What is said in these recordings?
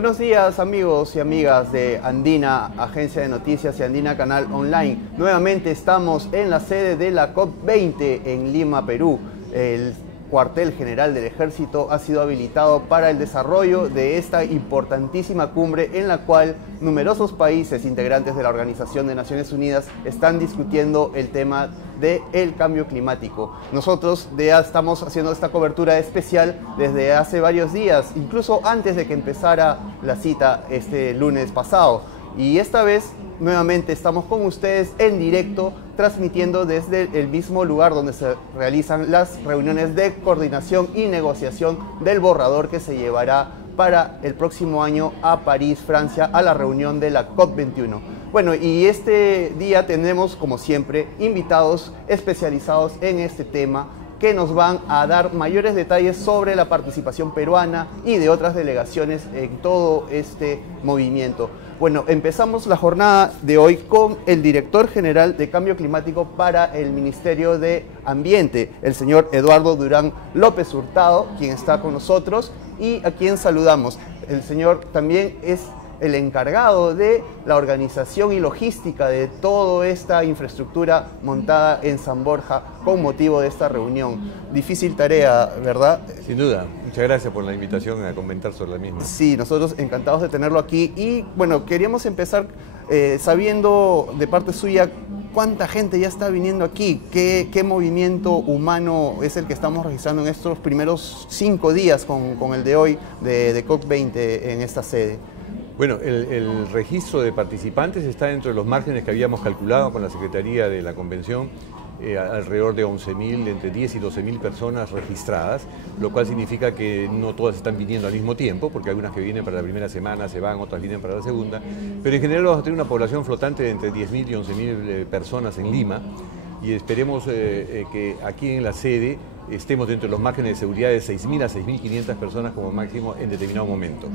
Buenos días amigos y amigas de Andina, agencia de noticias y Andina Canal Online. Nuevamente estamos en la sede de la COP20 en Lima, Perú. El cuartel general del Ejército ha sido habilitado para el desarrollo de esta importantísima cumbre en la cual numerosos países integrantes de la Organización de Naciones Unidas están discutiendo el tema del cambio climático. Nosotros ya estamos haciendo esta cobertura especial desde hace varios días, incluso antes de que empezara la cita este lunes pasado. Y esta vez nuevamente estamos con ustedes en directo, transmitiendo desde el mismo lugar donde se realizan las reuniones de coordinación y negociación del borrador que se llevará para el próximo año a París, Francia, a la reunión de la COP21. Bueno, y este día tenemos, como siempre, invitados especializados en este tema que nos van a dar mayores detalles sobre la participación peruana y de otras delegaciones en todo este movimiento. Bueno, empezamos la jornada de hoy con el director general de Cambio Climático para el Ministerio de Ambiente, el señor Eduardo Durán López Hurtado, quien está con nosotros y a quien saludamos. El señor también es el encargado de la organización y logística de toda esta infraestructura montada en San Borja con motivo de esta reunión. Difícil tarea, ¿verdad? Sin duda. Muchas gracias por la invitación a comentar sobre la misma. Sí, nosotros encantados de tenerlo aquí. Y bueno, queríamos empezar sabiendo de parte suya cuánta gente ya está viniendo aquí, qué movimiento humano es el que estamos registrando en estos primeros 5 días con el de hoy de COP20 en esta sede. Bueno, el registro de participantes está dentro de los márgenes que habíamos calculado con la Secretaría de la Convención, alrededor de 11.000, entre 10 y 12.000 personas registradas, lo cual significa que no todas están viniendo al mismo tiempo, porque algunas que vienen para la primera semana se van, otras vienen para la segunda, pero en general vamos a tener una población flotante de entre 10.000 y 11.000 personas en Lima, y esperemos que aquí en la sede estemos dentro de los márgenes de seguridad de 6.000 a 6.500 personas como máximo en determinado momento.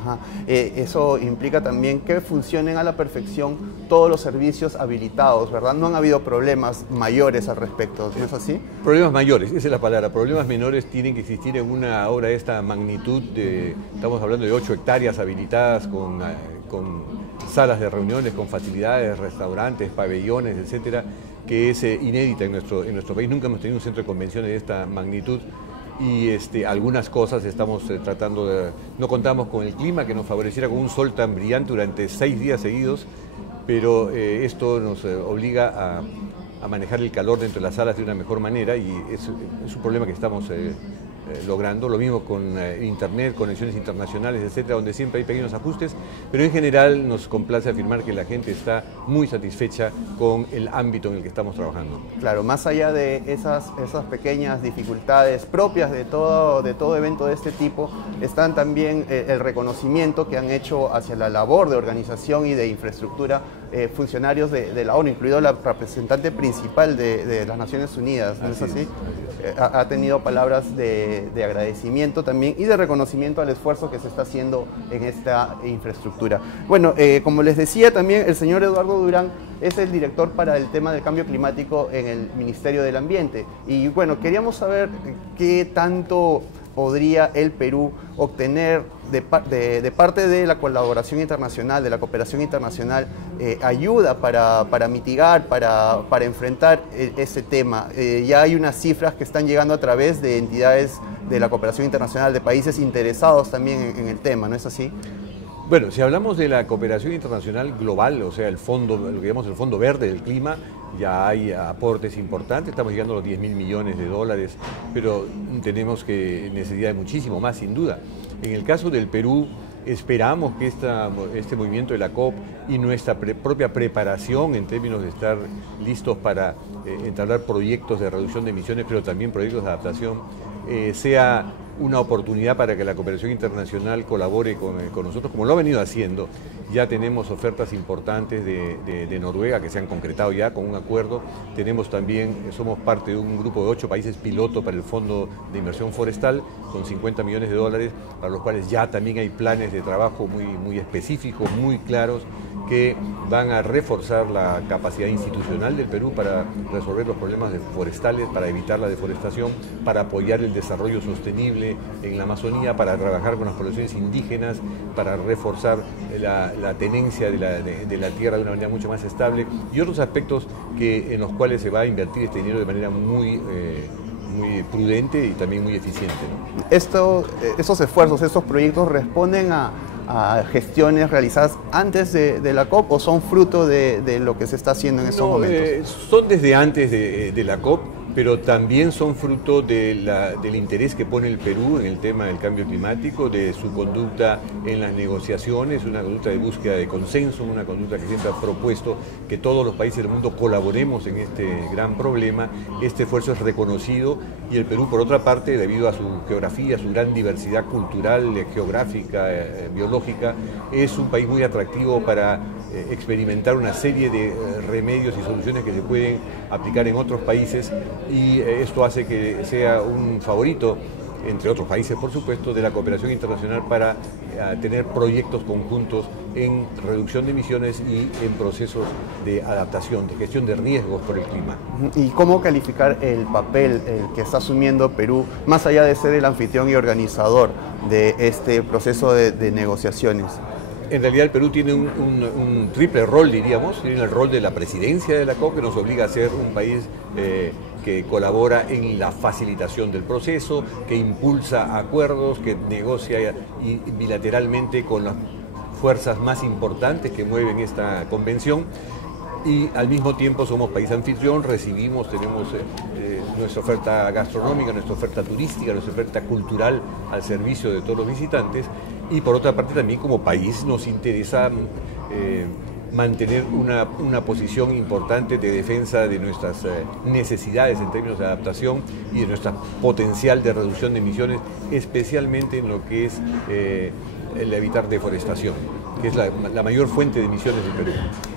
Ajá. Eso implica también que funcionen a la perfección todos los servicios habilitados, ¿verdad? No han habido problemas mayores al respecto, ¿no es así? Problemas mayores, esa es la palabra. Problemas menores tienen que existir en una obra de esta magnitud. Estamos hablando de 8 hectáreas habilitadas con salas de reuniones, con facilidades, restaurantes, pabellones, etcétera, que es inédita en nuestro país. Nunca hemos tenido un centro de convenciones de esta magnitud y algunas cosas estamos tratando de... No contamos con el clima que nos favoreciera con un sol tan brillante durante 6 días seguidos, pero esto nos obliga a manejar el calor dentro de las salas de una mejor manera y es un problema que estamos logrando. Lo mismo con internet, conexiones internacionales, etcétera, donde siempre hay pequeños ajustes, pero en general nos complace afirmar que la gente está muy satisfecha con el ámbito en el que estamos trabajando. Claro, más allá de esas pequeñas dificultades propias de todo evento de este tipo, están también el reconocimiento que han hecho hacia la labor de organización y de infraestructura funcionarios de la ONU, incluido la representante principal de las Naciones Unidas, ¿no es así? Ha tenido palabras de agradecimiento también y de reconocimiento al esfuerzo que se está haciendo en esta infraestructura. Bueno, como les decía también, el señor Eduardo Durán es el director para el tema del cambio climático en el Ministerio del Ambiente. Y bueno, queríamos saber qué tanto podría el Perú obtener de parte de la colaboración internacional, de la cooperación internacional, ayuda para mitigar, para enfrentar ese tema. Ya hay unas cifras que están llegando a través de entidades de la cooperación internacional, de países interesados también en el tema, ¿no es así? Bueno, si hablamos de la cooperación internacional global, o sea, el fondo, lo que llamamos el Fondo Verde del Clima, ya hay aportes importantes, estamos llegando a los 10.000 millones de dólares, pero tenemos necesidad de muchísimo más, sin duda. En el caso del Perú, esperamos que este movimiento de la COP y nuestra propia preparación en términos de estar listos para entablar proyectos de reducción de emisiones, pero también proyectos de adaptación, sea una oportunidad para que la cooperación internacional colabore con nosotros, como lo ha venido haciendo. Ya tenemos ofertas importantes de Noruega que se han concretado ya con un acuerdo. Tenemos también, somos parte de un grupo de 8 países piloto para el Fondo de Inversión Forestal, con 50 millones de dólares, para los cuales ya también hay planes de trabajo muy específicos, muy claros, que van a reforzar la capacidad institucional del Perú para resolver los problemas forestales, para evitar la deforestación, para apoyar el desarrollo sostenible en la Amazonía, para trabajar con las poblaciones indígenas, para reforzar la tenencia de la tierra de una manera mucho más estable y otros aspectos en los cuales se va a invertir este dinero de manera muy prudente y también muy eficiente, ¿no? Estos esfuerzos, estos proyectos responden a gestiones realizadas antes de la COP o son fruto de lo que se está haciendo en estos momentos? Son desde antes de la COP, pero también son fruto del interés que pone el Perú en el tema del cambio climático, de su conducta en las negociaciones, una conducta de búsqueda de consenso, una conducta que siempre ha propuesto que todos los países del mundo colaboremos en este gran problema. Este esfuerzo es reconocido y el Perú, por otra parte, debido a su geografía, su gran diversidad cultural, geográfica, biológica, es un país muy atractivo para experimentar una serie de remedios y soluciones que se pueden aplicar en otros países y esto hace que sea un favorito, entre otros países por supuesto, de la cooperación internacional para tener proyectos conjuntos en reducción de emisiones y en procesos de adaptación, de gestión de riesgos por el clima. ¿Y cómo calificar el papel que está asumiendo Perú, más allá de ser el anfitrión y organizador de este proceso de negociaciones? En realidad el Perú tiene un triple rol, diríamos. Tiene el rol de la presidencia de la COP, que nos obliga a ser un país que colabora en la facilitación del proceso, que impulsa acuerdos, que negocia bilateralmente con las fuerzas más importantes que mueven esta convención. Y al mismo tiempo somos país anfitrión, tenemos nuestra oferta gastronómica, nuestra oferta turística, nuestra oferta cultural al servicio de todos los visitantes. Y por otra parte también como país nos interesa mantener una posición importante de defensa de nuestras necesidades en términos de adaptación y de nuestro potencial de reducción de emisiones, especialmente en lo que es el evitar deforestación, que es la mayor fuente de emisiones del Perú.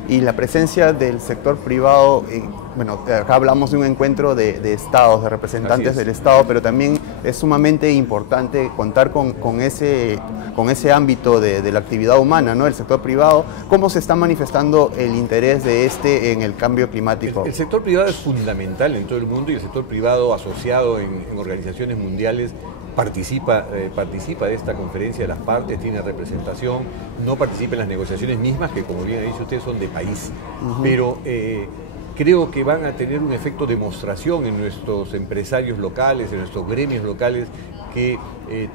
Y la presencia del sector privado, bueno, acá hablamos de un encuentro de estados, de representantes del Estado, pero también es sumamente importante contar con ese ámbito de la actividad humana, ¿no? El sector privado, ¿cómo se está manifestando el interés de en el cambio climático? El sector privado es fundamental en todo el mundo y el sector privado asociado en organizaciones mundiales participa de esta conferencia de las partes, tiene representación, no participa en las negociaciones mismas, que como bien ha dicho usted son de país, pero creo que van a tener un efecto demostración en nuestros empresarios locales, en nuestros gremios locales, que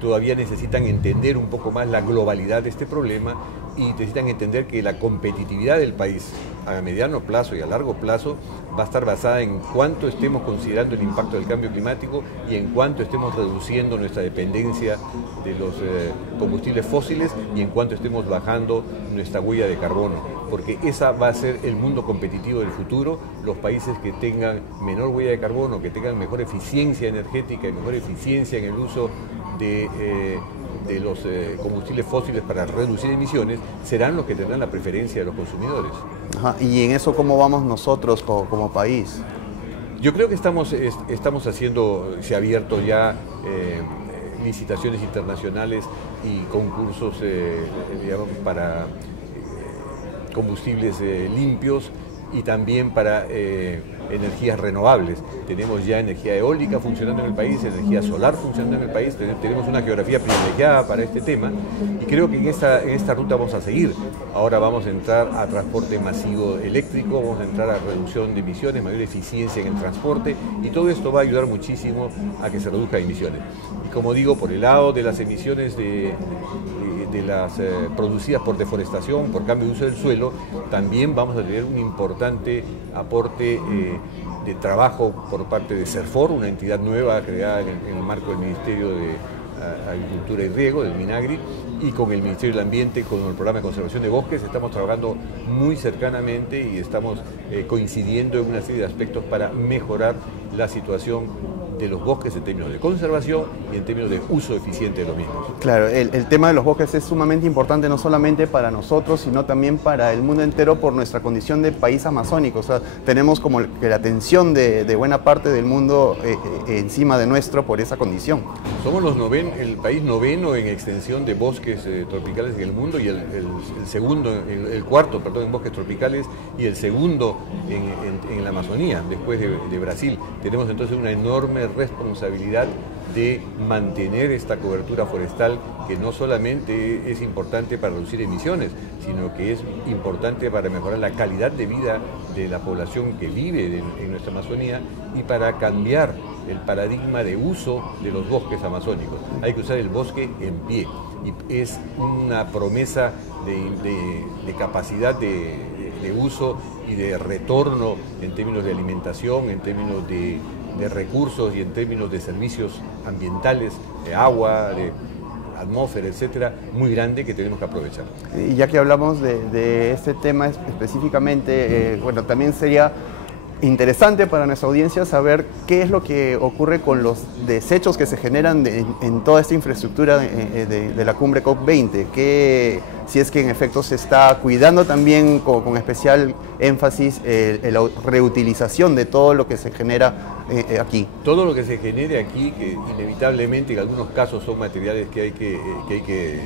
todavía necesitan entender un poco más la globalidad de este problema y necesitan entender que la competitividad del país a mediano plazo y a largo plazo va a estar basada en cuánto estemos considerando el impacto del cambio climático y en cuánto estemos reduciendo nuestra dependencia de los combustibles fósiles y en cuánto estemos bajando nuestra huella de carbono, porque esa va a ser el mundo competitivo del futuro. Los países que tengan menor huella de carbono, que tengan mejor eficiencia energética y mejor eficiencia en el uso de los combustibles fósiles para reducir emisiones, serán los que tendrán la preferencia de los consumidores. Ajá. ¿Y en eso cómo vamos nosotros como país? Yo creo que estamos haciendo, se ha abierto ya licitaciones internacionales y concursos digamos, para combustibles limpios y también para energías renovables. Tenemos ya energía eólica funcionando en el país, energía solar funcionando en el país, tenemos una geografía privilegiada para este tema y creo que en esta ruta vamos a seguir. Ahora vamos a entrar a transporte masivo eléctrico, vamos a entrar a reducción de emisiones, mayor eficiencia en el transporte y todo esto va a ayudar muchísimo a que se reduzcan emisiones. Y como digo, por el lado de las emisiones de las producidas por deforestación, por cambio de uso del suelo, también vamos a tener un importante aporte de trabajo por parte de CERFOR, una entidad nueva creada en el marco del Ministerio de Agricultura y Riego, del MINAGRI, y con el Ministerio del Ambiente, con el Programa de Conservación de Bosques, estamos trabajando muy cercanamente y estamos coincidiendo en una serie de aspectos para mejorar la situación de los bosques en términos de conservación y en términos de uso eficiente de los mismos. Claro, el tema de los bosques es sumamente importante no solamente para nosotros, sino también para el mundo entero por nuestra condición de país amazónico. O sea, tenemos como que la atención de buena parte del mundo encima de nuestro por esa condición. Somos el país noveno en extensión de bosques tropicales en el mundo y el cuarto en bosques tropicales y el segundo en la Amazonía, después de Brasil. Tenemos entonces una enorme responsabilidad de mantener esta cobertura forestal que no solamente es importante para reducir emisiones, sino que es importante para mejorar la calidad de vida de la población que vive en nuestra Amazonía y para cambiar el paradigma de uso de los bosques amazónicos. Hay que usar el bosque en pie y es una promesa de capacidad de uso y de retorno en términos de alimentación, en términos de recursos y en términos de servicios ambientales, de agua, de atmósfera, etcétera, muy grande que tenemos que aprovechar. Y ya que hablamos de este tema específicamente, bueno, también sería interesante para nuestra audiencia saber qué es lo que ocurre con los desechos que se generan en toda esta infraestructura de la cumbre COP20, si es que en efecto se está cuidando también con especial énfasis la reutilización de todo lo que se genera aquí. Todo lo que se genere aquí, que inevitablemente en algunos casos son materiales que hay que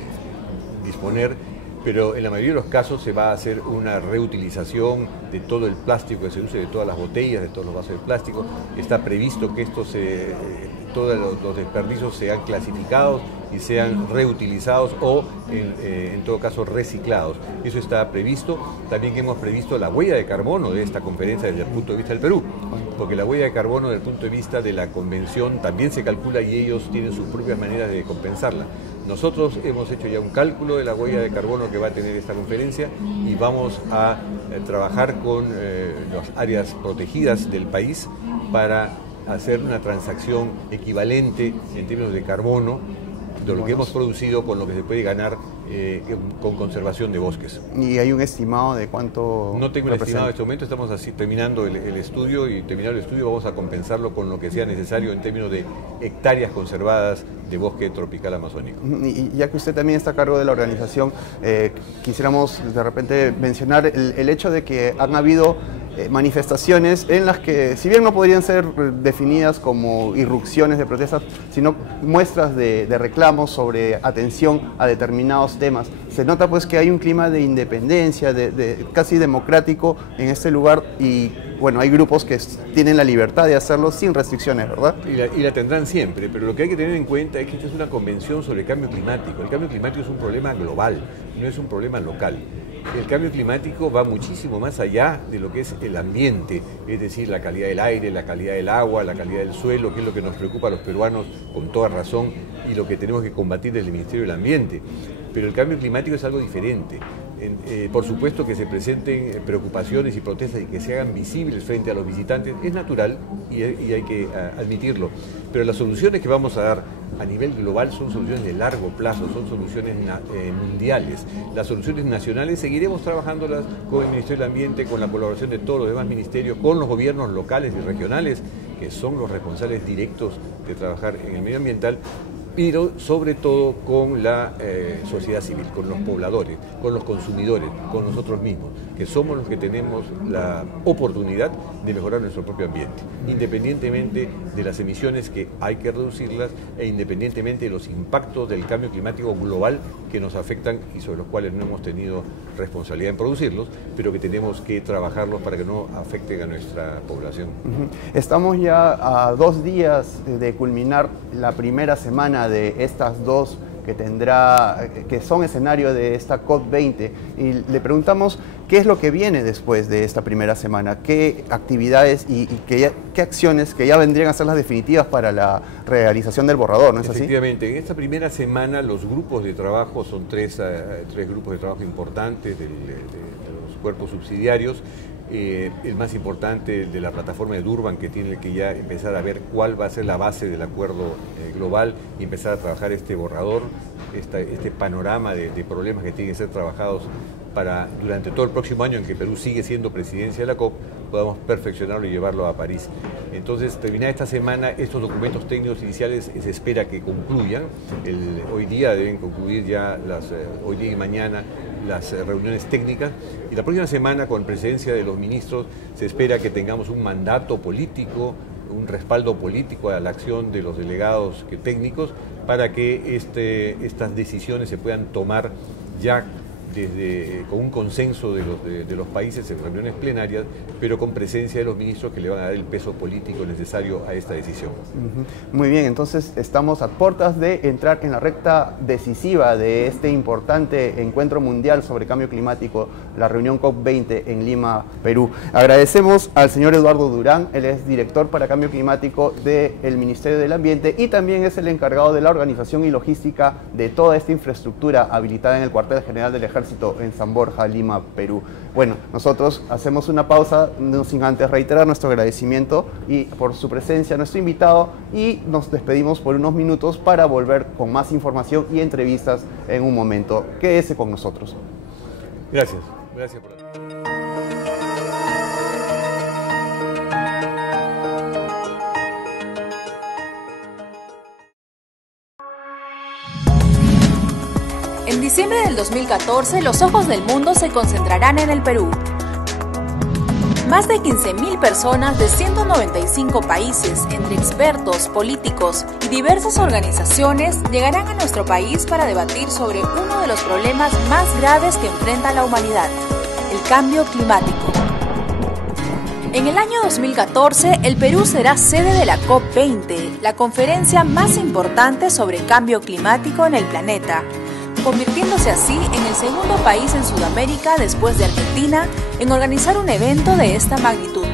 disponer, pero en la mayoría de los casos se va a hacer una reutilización de todo el plástico que se use, de todas las botellas, de todos los vasos de plástico. Está previsto que todos los desperdicios sean clasificados y sean reutilizados o en todo caso reciclados. Eso está previsto. También hemos previsto la huella de carbono de esta conferencia desde el punto de vista del Perú, porque la huella de carbono desde el punto de vista de la convención también se calcula y ellos tienen sus propias maneras de compensarla. Nosotros hemos hecho ya un cálculo de la huella de carbono que va a tener esta conferencia y vamos a trabajar con las áreas protegidas del país para hacer una transacción equivalente en términos de carbono de lo que hemos producido con lo que se puede ganar con conservación de bosques. ¿Y hay un estimado de cuánto? No tengo un estimado en este momento, estamos terminando el estudio y terminado el estudio vamos a compensarlo con lo que sea necesario en términos de hectáreas conservadas de bosque tropical amazónico. Y ya que usted también está a cargo de la organización, quisiéramos de repente mencionar el hecho de que han habido manifestaciones en las que, si bien no podrían ser definidas como irrupciones de protestas, sino muestras de reclamos sobre atención a determinados temas, se nota pues que hay un clima de independencia, casi democrático en este lugar y bueno, hay grupos que tienen la libertad de hacerlo sin restricciones, ¿verdad? Y la tendrán siempre, pero lo que hay que tener en cuenta es que esta es una convención sobre el cambio climático. El cambio climático es un problema global, no es un problema local. El cambio climático va muchísimo más allá de lo que es el ambiente, es decir, la calidad del aire, la calidad del agua, la calidad del suelo, que es lo que nos preocupa a los peruanos con toda razón y lo que tenemos que combatir desde el Ministerio del Ambiente. Pero el cambio climático es algo diferente. Por supuesto que se presenten preocupaciones y protestas y que se hagan visibles frente a los visitantes, es natural y hay que admitirlo. Pero las soluciones que vamos a dar a nivel global son soluciones de largo plazo, son soluciones mundiales. Las soluciones nacionales seguiremos trabajándolas con el Ministerio del Ambiente, con la colaboración de todos los demás ministerios, con los gobiernos locales y regionales, que son los responsables directos de trabajar en el medio ambiental, pero sobre todo con la sociedad civil, con los pobladores, con los consumidores, con nosotros mismos, que somos los que tenemos la oportunidad de mejorar nuestro propio ambiente, independientemente de las emisiones que hay que reducirlas e independientemente de los impactos del cambio climático global que nos afectan y sobre los cuales no hemos tenido responsabilidad en producirlos, pero que tenemos que trabajarlos para que no afecten a nuestra población. Estamos ya a 2 días de culminar la primera semana de estas dos que son escenario de esta COP20 y le preguntamos qué es lo que viene después de esta primera semana, qué actividades y qué acciones que ya vendrían a ser las definitivas para la realización del borrador, ¿no es así? Efectivamente, en esta primera semana los grupos de trabajo son tres grupos de trabajo importantes de los cuerpos subsidiarios. El más importante de la plataforma de Durban, que tiene que ya empezar a ver cuál va a ser la base del acuerdo global y empezar a trabajar este borrador, este panorama de problemas que tienen que ser trabajados durante todo el próximo año en que Perú sigue siendo presidencia de la COP, podamos perfeccionarlo y llevarlo a París. Entonces, terminada esta semana, estos documentos técnicos iniciales se espera que concluyan. Hoy día deben concluir ya, hoy día y mañana, las reuniones técnicas, y la próxima semana, con presencia de los ministros, se espera que tengamos un mandato político, un respaldo político a la acción de los delegados técnicos para que estas decisiones se puedan tomar ya con un consenso de los países en reuniones plenarias, pero con presencia de los ministros que le van a dar el peso político necesario a esta decisión. Muy bien, entonces estamos a puertas de entrar en la recta decisiva de este importante encuentro mundial sobre cambio climático, la reunión COP20 en Lima, Perú. Agradecemos al señor Eduardo Durán, él es director para cambio climático del Ministerio del Ambiente y también es el encargado de la organización y logística de toda esta infraestructura habilitada en el cuartel general del Ejército en San Borja, Lima, Perú. Bueno, nosotros hacemos una pausa, no sin antes reiterar nuestro agradecimiento y por su presencia a nuestro invitado, y nos despedimos por unos minutos para volver con más información y entrevistas en un momento. Quédese con nosotros. Gracias. Gracias por... En diciembre del 2014, los ojos del mundo se concentrarán en el Perú. Más de 15.000 personas de 195 países, entre expertos, políticos y diversas organizaciones, llegarán a nuestro país para debatir sobre uno de los problemas más graves que enfrenta la humanidad, el cambio climático. En el año 2014, el Perú será sede de la COP20, la conferencia más importante sobre cambio climático en el planeta, convirtiéndose así en el segundo país en Sudamérica, después de Argentina, en organizar un evento de esta magnitud.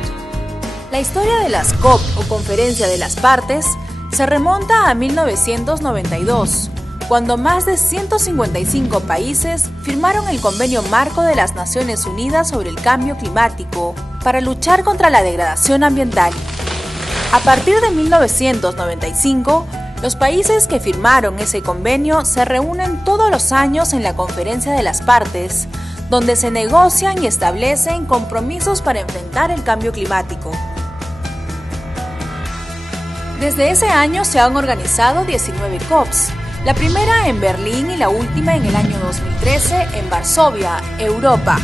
La historia de las COP o Conferencia de las Partes se remonta a 1992, cuando más de 155 países firmaron el Convenio Marco de las Naciones Unidas sobre el Cambio Climático para luchar contra la degradación ambiental. A partir de 1995, los países que firmaron ese convenio se reúnen todos los años en la Conferencia de las Partes, donde se negocian y establecen compromisos para enfrentar el cambio climático. Desde ese año se han organizado 19 COPs, la primera en Berlín y la última en el año 2013 en Varsovia, Europa.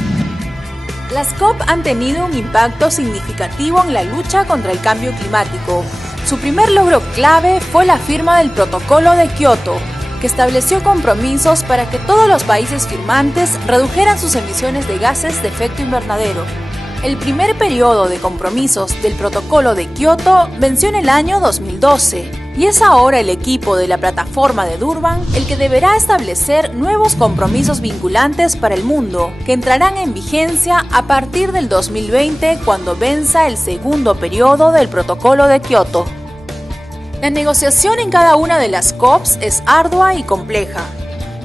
Las COP han tenido un impacto significativo en la lucha contra el cambio climático. Su primer logro clave fue la firma del Protocolo de Kioto, que estableció compromisos para que todos los países firmantes redujeran sus emisiones de gases de efecto invernadero. El primer periodo de compromisos del Protocolo de Kioto venció en el año 2012, y es ahora el equipo de la plataforma de Durban el que deberá establecer nuevos compromisos vinculantes para el mundo, que entrarán en vigencia a partir del 2020, cuando venza el segundo periodo del Protocolo de Kioto. La negociación en cada una de las COPs es ardua y compleja.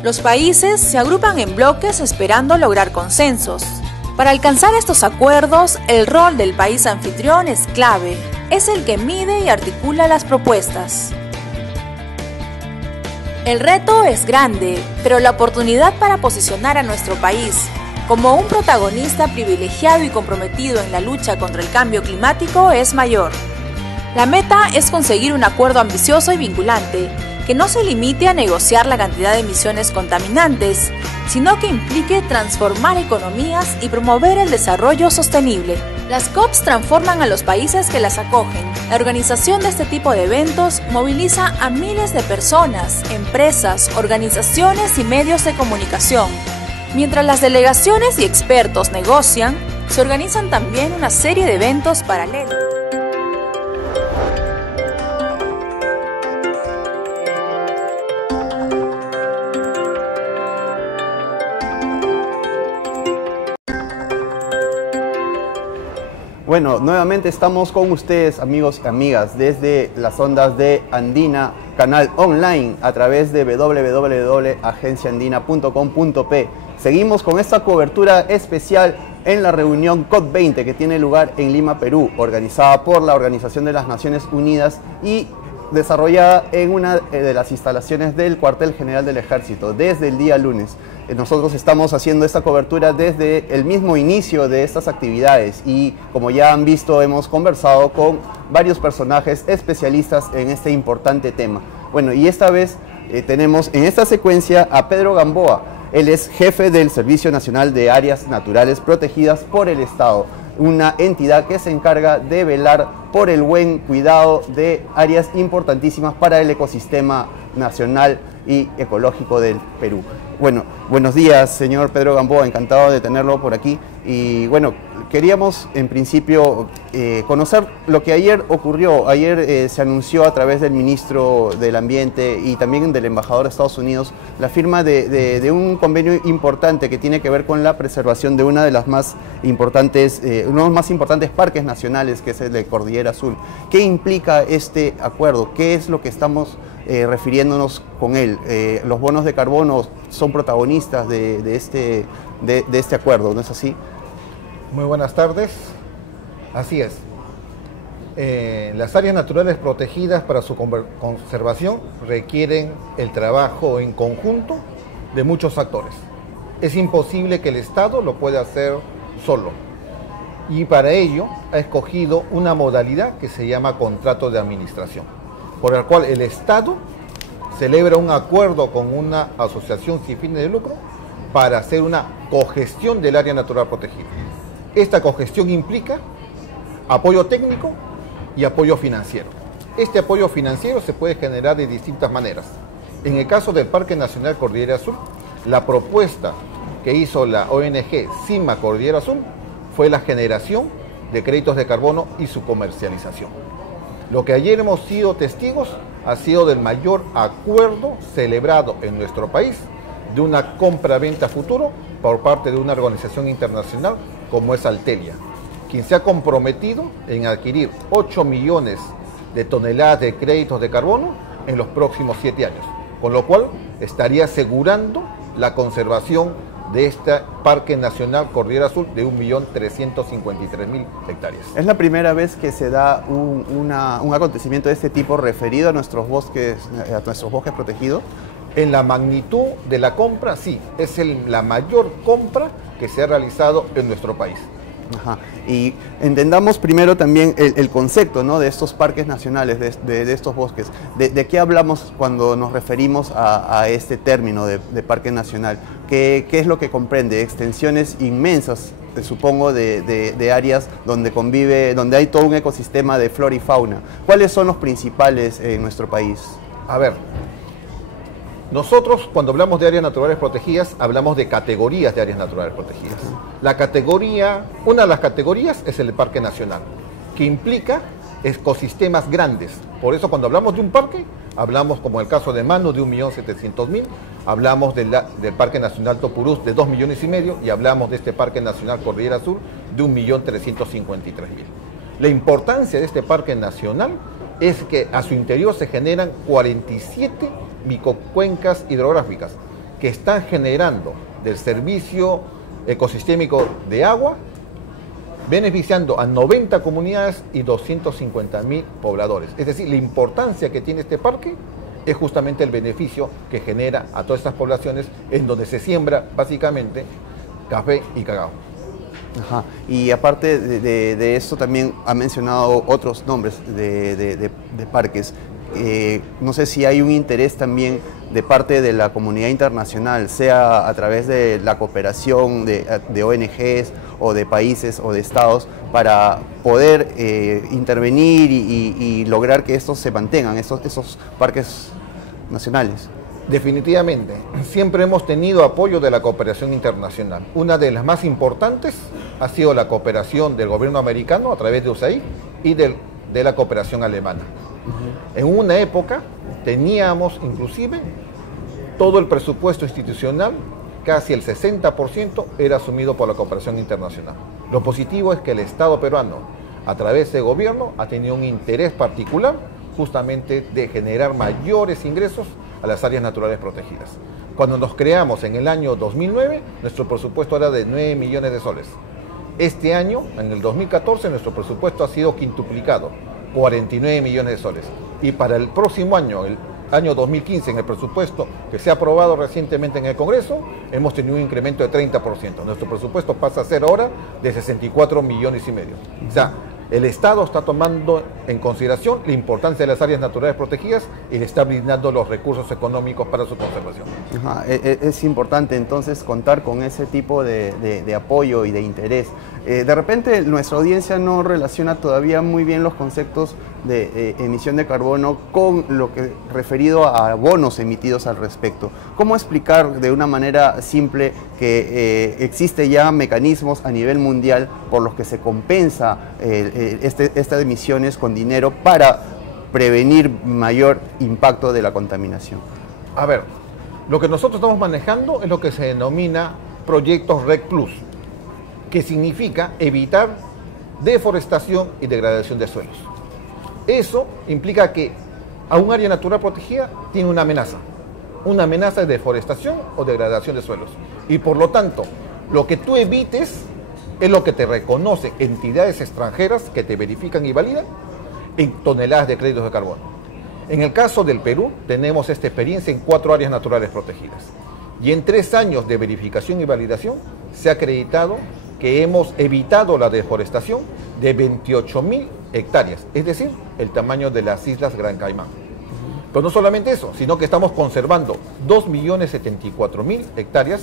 Los países se agrupan en bloques esperando lograr consensos. Para alcanzar estos acuerdos, el rol del país anfitrión es clave. Es el que mide y articula las propuestas. El reto es grande, pero la oportunidad para posicionar a nuestro país como un protagonista privilegiado y comprometido en la lucha contra el cambio climático es mayor. La meta es conseguir un acuerdo ambicioso y vinculante, que no se limite a negociar la cantidad de emisiones contaminantes, sino que implique transformar economías y promover el desarrollo sostenible. Las COPs transforman a los países que las acogen. La organización de este tipo de eventos moviliza a miles de personas, empresas, organizaciones y medios de comunicación. Mientras las delegaciones y expertos negocian, se organizan también una serie de eventos paralelos. Bueno, nuevamente estamos con ustedes, amigos y amigas, desde las ondas de Andina Canal Online a través de www.agenciaandina.com.p. Seguimos con esta cobertura especial en la reunión COP20 que tiene lugar en Lima, Perú, organizada por la Organización de las Naciones Unidas y desarrollada en una de las instalaciones del Cuartel General del Ejército desde el día lunes. nosotros estamos haciendo esta cobertura desde el mismo inicio de estas actividades y como ya han visto hemos conversado con varios personajes especialistas en este importante tema. Bueno, y esta vez tenemos en esta secuencia a Pedro Gamboa. Él es jefe del Servicio Nacional de Áreas Naturales Protegidas por el Estado, una entidad que se encarga de velar por el buen cuidado de áreas importantísimas para el ecosistema nacional y ecológico del Perú. Bueno, buenos días, señor Pedro Gamboa, encantado de tenerlo por aquí. Y bueno, queríamos en principio conocer lo que ayer ocurrió. Ayer se anunció a través del ministro del Ambiente y también del embajador de Estados Unidos la firma de un convenio importante que tiene que ver con la preservación de una de las más importantes, uno de los más importantes parques nacionales, que es el de Cordillera Azul. ¿Qué implica este acuerdo? ¿Qué es lo que estamos refiriéndonos con él? Los bonos de carbono son protagonistas de este acuerdo, ¿no es así? Muy buenas tardes. Así es. Las áreas naturales protegidas para su conservación requieren el trabajo en conjunto de muchos actores. Es imposible que el Estado lo pueda hacer solo. Y para ello ha escogido una modalidad que se llama contrato de administración, por el cual el Estado celebra un acuerdo con una asociación sin fines de lucro para hacer una cogestión del área natural protegida. Esta cogestión implica apoyo técnico y apoyo financiero. Este apoyo financiero se puede generar de distintas maneras. En el caso del Parque Nacional Cordillera Azul, la propuesta que hizo la ONG CIMA Cordillera Azul fue la generación de créditos de carbono y su comercialización. Lo que ayer hemos sido testigos ha sido del mayor acuerdo celebrado en nuestro país de una compra-venta futuro por parte de una organización internacional como es Altelia, quien se ha comprometido en adquirir 8 millones de toneladas de créditos de carbono en los próximos 7 años, con lo cual estaría asegurando la conservación de este Parque Nacional Cordillera Azul de 1.353.000 hectáreas. ¿Es la primera vez que se da un acontecimiento de este tipo referido a nuestros bosques protegidos? En la magnitud de la compra, sí, es la mayor compra que se ha realizado en nuestro país. Ajá. Y entendamos primero también el concepto, ¿no?, de estos parques nacionales, de estos bosques. ¿De qué hablamos cuando nos referimos a este término de parque nacional? ¿Qué es lo que comprende? Extensiones inmensas, supongo, de áreas donde hay todo un ecosistema de flora y fauna. ¿Cuáles son los principales en nuestro país? A ver, nosotros cuando hablamos de áreas naturales protegidas, hablamos de categorías de áreas naturales protegidas. Una de las categorías es el Parque Nacional, que implica ecosistemas grandes. Por eso cuando hablamos de un parque, hablamos como el caso de Manu de 1.700.000, hablamos del Parque Nacional Topurús de 2,5 millones y hablamos de este Parque Nacional Cordillera Azul de 1.353.000. La importancia de este Parque Nacional es que a su interior se generan 47 microcuencas hidrográficas que están generando del servicio ecosistémico de agua, beneficiando a 90 comunidades y 250.000 pobladores. Es decir, la importancia que tiene este parque es justamente el beneficio que genera a todas estas poblaciones en donde se siembra básicamente café y cacao. Ajá. Y aparte de esto también ha mencionado otros nombres de parques. No sé si hay un interés también de parte de la comunidad internacional, sea a través de la cooperación de ONGs o de países o de estados, para poder intervenir y lograr que estos se mantengan, esos parques nacionales. Definitivamente, siempre hemos tenido apoyo de la cooperación internacional. Una de las más importantes ha sido la cooperación del gobierno americano a través de USAID y de la cooperación alemana. En una época teníamos inclusive todo el presupuesto institucional, casi el 60% era asumido por la cooperación internacional. Lo positivo es que el Estado peruano, a través del gobierno, ha tenido un interés particular justamente de generar mayores ingresos a las áreas naturales protegidas. Cuando nos creamos en el año 2009, nuestro presupuesto era de 9 millones de soles. Este año, en el 2014, nuestro presupuesto ha sido quintuplicado, 49 millones de soles. Y para el próximo año, año 2015 en el presupuesto que se ha aprobado recientemente en el Congreso, hemos tenido un incremento de 30%. Nuestro presupuesto pasa a ser ahora de 64 millones y medio. O sea, el Estado está tomando en consideración la importancia de las áreas naturales protegidas y le está brindando los recursos económicos para su conservación. Ajá, es importante entonces contar con ese tipo de apoyo y de interés. De repente nuestra audiencia no relaciona todavía muy bien los conceptos de emisión de carbono con lo que referido a bonos emitidos al respecto. ¿Cómo explicar de una manera simple que existe ya mecanismos a nivel mundial por los que se compensa estas emisiones con dinero para prevenir mayor impacto de la contaminación? A ver, lo que nosotros estamos manejando es lo que se denomina proyectos REC Plus, que significa evitar deforestación y degradación de suelos. Eso implica que a un área natural protegida tiene una amenaza de deforestación o degradación de suelos. Y por lo tanto, lo que tú evites es lo que te reconocen entidades extranjeras que te verifican y validan en toneladas de créditos de carbono. En el caso del Perú, tenemos esta experiencia en 4 áreas naturales protegidas. Y en 3 años de verificación y validación, se ha acreditado que hemos evitado la deforestación de 28.000 hectáreas, es decir, el tamaño de las islas Gran Caimán. Pero no solamente eso, sino que estamos conservando 2.074.000 hectáreas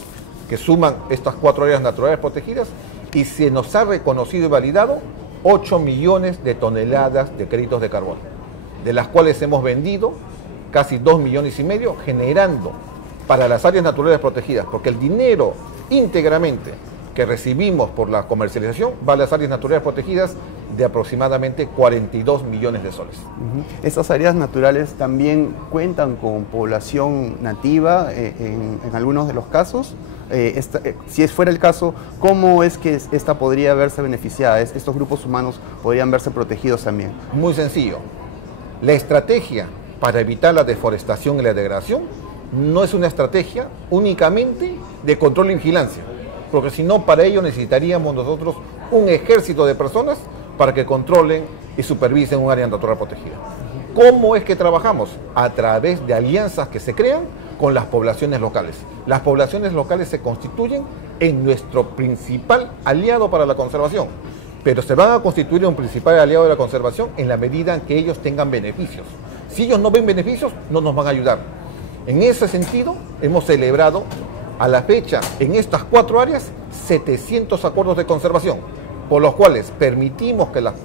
que suman estas 4 áreas naturales protegidas y se nos ha reconocido y validado 8 millones de toneladas de créditos de carbono, de las cuales hemos vendido casi 2,5 millones, generando para las áreas naturales protegidas, porque el dinero íntegramente que recibimos por la comercialización va a las áreas naturales protegidas de aproximadamente 42 millones de soles. Estas áreas naturales también cuentan con población nativa en algunos de los casos. Si fuera el caso, ¿cómo es que esta podría verse beneficiada? ¿Estos grupos humanos podrían verse protegidos también? Muy sencillo. La estrategia para evitar la deforestación y la degradación no es una estrategia únicamente de control y vigilancia, porque si no, para ello necesitaríamos nosotros un ejército de personas para que controlen y supervisen un área natural protegida. ¿Cómo es que trabajamos? A través de alianzas que se crean con las poblaciones locales. Las poblaciones locales se constituyen en nuestro principal aliado para la conservación, pero se van a constituir en un principal aliado de la conservación en la medida en que ellos tengan beneficios. Si ellos no ven beneficios, no nos van a ayudar. En ese sentido, hemos celebrado a la fecha, en estas 4 áreas, 700 acuerdos de conservación, por los cuales permitimos que las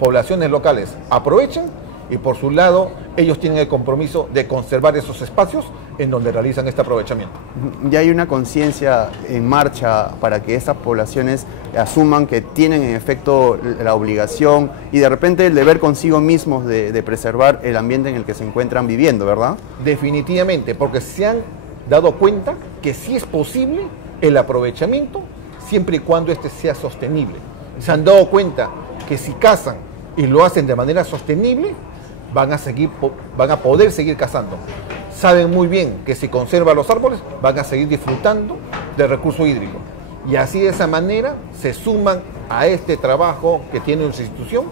poblaciones locales aprovechen y por su lado ellos tienen el compromiso de conservar esos espacios en donde realizan este aprovechamiento. Ya hay una conciencia en marcha para que estas poblaciones asuman que tienen en efecto la obligación y de repente el deber consigo mismos de preservar el ambiente en el que se encuentran viviendo, ¿verdad? Definitivamente, porque se han dado cuenta que sí es posible el aprovechamiento siempre y cuando este sea sostenible. Se han dado cuenta que si cazan y lo hacen de manera sostenible, van a poder seguir cazando. Saben muy bien que si conservan los árboles, van a seguir disfrutando del recurso hídrico. Y así de esa manera se suman a este trabajo que tiene nuestra institución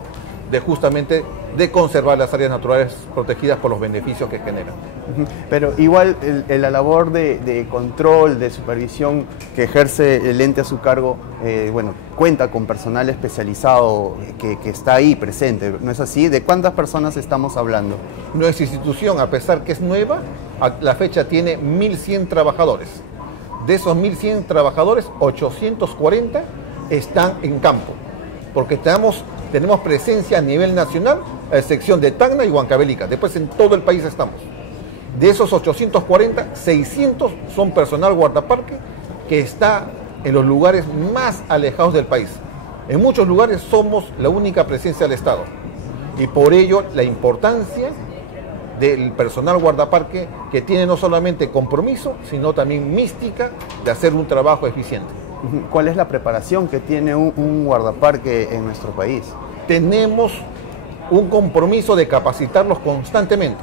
de justamente de conservar las áreas naturales protegidas por los beneficios que generan. Pero igual la labor de control, de supervisión que ejerce el ente a su cargo, bueno, cuenta con personal especializado que está ahí presente, ¿no es así? ¿De cuántas personas estamos hablando? Nuestra institución, a pesar que es nueva, a la fecha tiene 1.100 trabajadores. De esos 1.100 trabajadores, 840 están en campo, porque tenemos presencia a nivel nacional, a excepción de Tacna y Huancavelica. Después en todo el país estamos. De esos 840, 600 son personal guardaparque que está en los lugares más alejados del país. En muchos lugares somos la única presencia del Estado. Y por ello la importancia del personal guardaparque que tiene no solamente compromiso, sino también mística de hacer un trabajo eficiente. ¿Cuál es la preparación que tiene un guardaparque en nuestro país? Tenemos un compromiso de capacitarlos constantemente.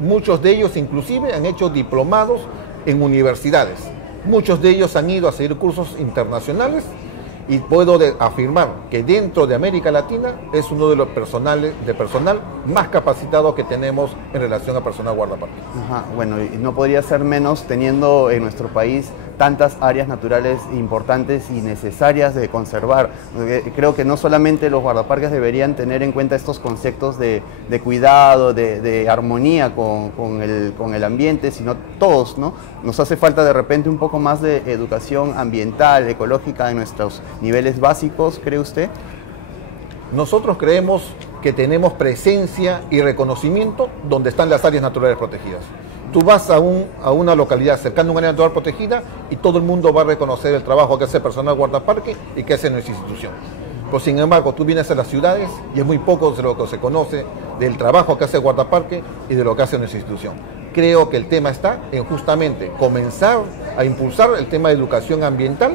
Muchos de ellos inclusive han hecho diplomados en universidades. Muchos de ellos han ido a seguir cursos internacionales y puedo afirmar que dentro de América Latina es uno de los personal más capacitados que tenemos en relación a personal guardaparques. Ajá, bueno, y no podría ser menos teniendo en nuestro país tantas áreas naturales importantes y necesarias de conservar. Creo que no solamente los guardaparques deberían tener en cuenta estos conceptos de cuidado, de armonía con el ambiente, sino todos, ¿no? Nos hace falta de repente un poco más de educación ambiental, ecológica en nuestros niveles básicos, ¿cree usted? Nosotros creemos que tenemos presencia y reconocimiento donde están las áreas naturales protegidas. Tú vas a una localidad cercana a un área natural protegida y todo el mundo va a reconocer el trabajo que hace el personal guardaparque y que hace nuestra institución. Pero sin embargo, tú vienes a las ciudades y es muy poco de lo que se conoce del trabajo que hace el guardaparque y de lo que hace nuestra institución. Creo que el tema está en justamente comenzar a impulsar el tema de educación ambiental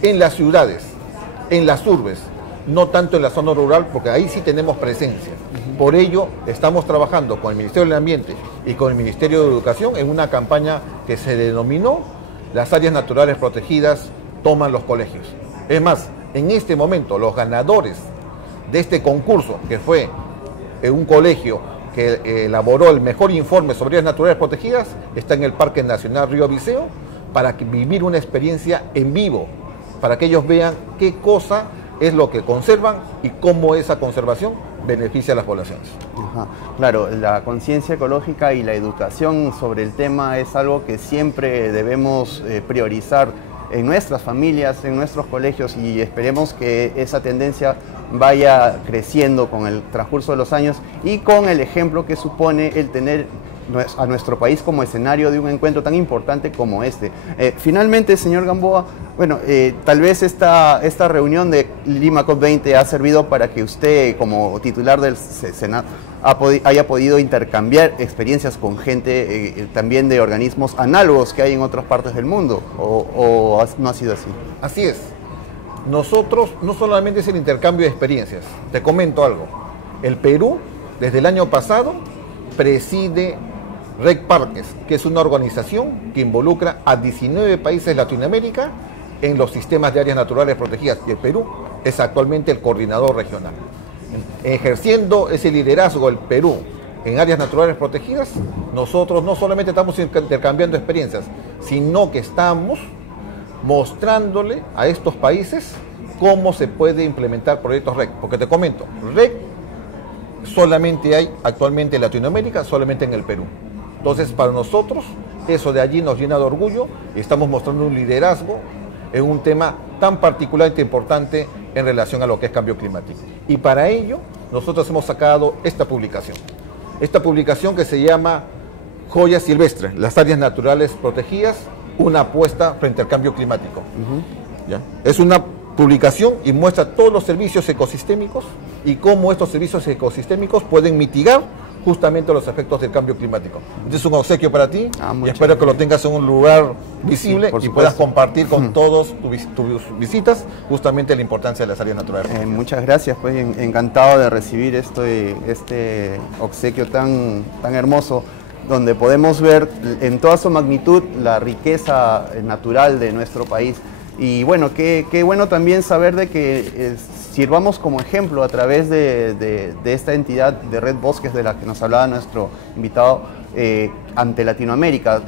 en las ciudades, en las urbes, no tanto en la zona rural, porque ahí sí tenemos presencia. Por ello, estamos trabajando con el Ministerio del Ambiente y con el Ministerio de Educación en una campaña que se denominó Las áreas naturales protegidas toman los colegios. Es más, en este momento, los ganadores de este concurso, que fue un colegio que elaboró el mejor informe sobre áreas naturales protegidas, está en el Parque Nacional Río Viseo, para vivir una experiencia en vivo, para que ellos vean qué cosa es lo que conservan y cómo esa conservación beneficia a las poblaciones. Ajá. Claro, la conciencia ecológica y la educación sobre el tema es algo que siempre debemos priorizar en nuestras familias, en nuestros colegios, y esperemos que esa tendencia vaya creciendo con el transcurso de los años y con el ejemplo que supone el tener a nuestro país como escenario de un encuentro tan importante como este. Finalmente, señor Gamboa, bueno, tal vez esta reunión de Lima COP20 ha servido para que usted, como titular del Senado, haya podido intercambiar experiencias con gente también de organismos análogos que hay en otras partes del mundo, o no ha sido así. Así es. Nosotros no solamente es el intercambio de experiencias, te comento algo. El Perú, desde el año pasado, preside REC-Parques, que es una organización que involucra a 19 países de Latinoamérica en los sistemas de áreas naturales protegidas, y el Perú es actualmente el coordinador regional. Ejerciendo ese liderazgo el Perú en áreas naturales protegidas, nosotros no solamente estamos intercambiando experiencias, sino que estamos mostrándole a estos países cómo se puede implementar proyectos REC. Porque te comento, REC solamente hay actualmente en Latinoamérica, solamente en el Perú. Entonces, para nosotros, eso de allí nos llena de orgullo y estamos mostrando un liderazgo en un tema tan particularmente importante en relación a lo que es cambio climático. Y para ello, nosotros hemos sacado esta publicación que se llama Joya Silvestre, las áreas naturales protegidas, una apuesta frente al cambio climático. ¿Ya? Es una publicación y muestra todos los servicios ecosistémicos y cómo estos servicios ecosistémicos pueden mitigar justamente los efectos del cambio climático. Este es un obsequio para ti y espero que lo tengas en un lugar visible y puedas compartir con todos tus visitas justamente la importancia de las áreas naturales. Muchas gracias, pues encantado de recibir este obsequio tan hermoso, donde podemos ver en toda su magnitud la riqueza natural de nuestro país. Y bueno, qué bueno también saber de que sirvamos como ejemplo a través de esta entidad de Red Bosques de la que nos hablaba nuestro invitado ante Latinoamérica.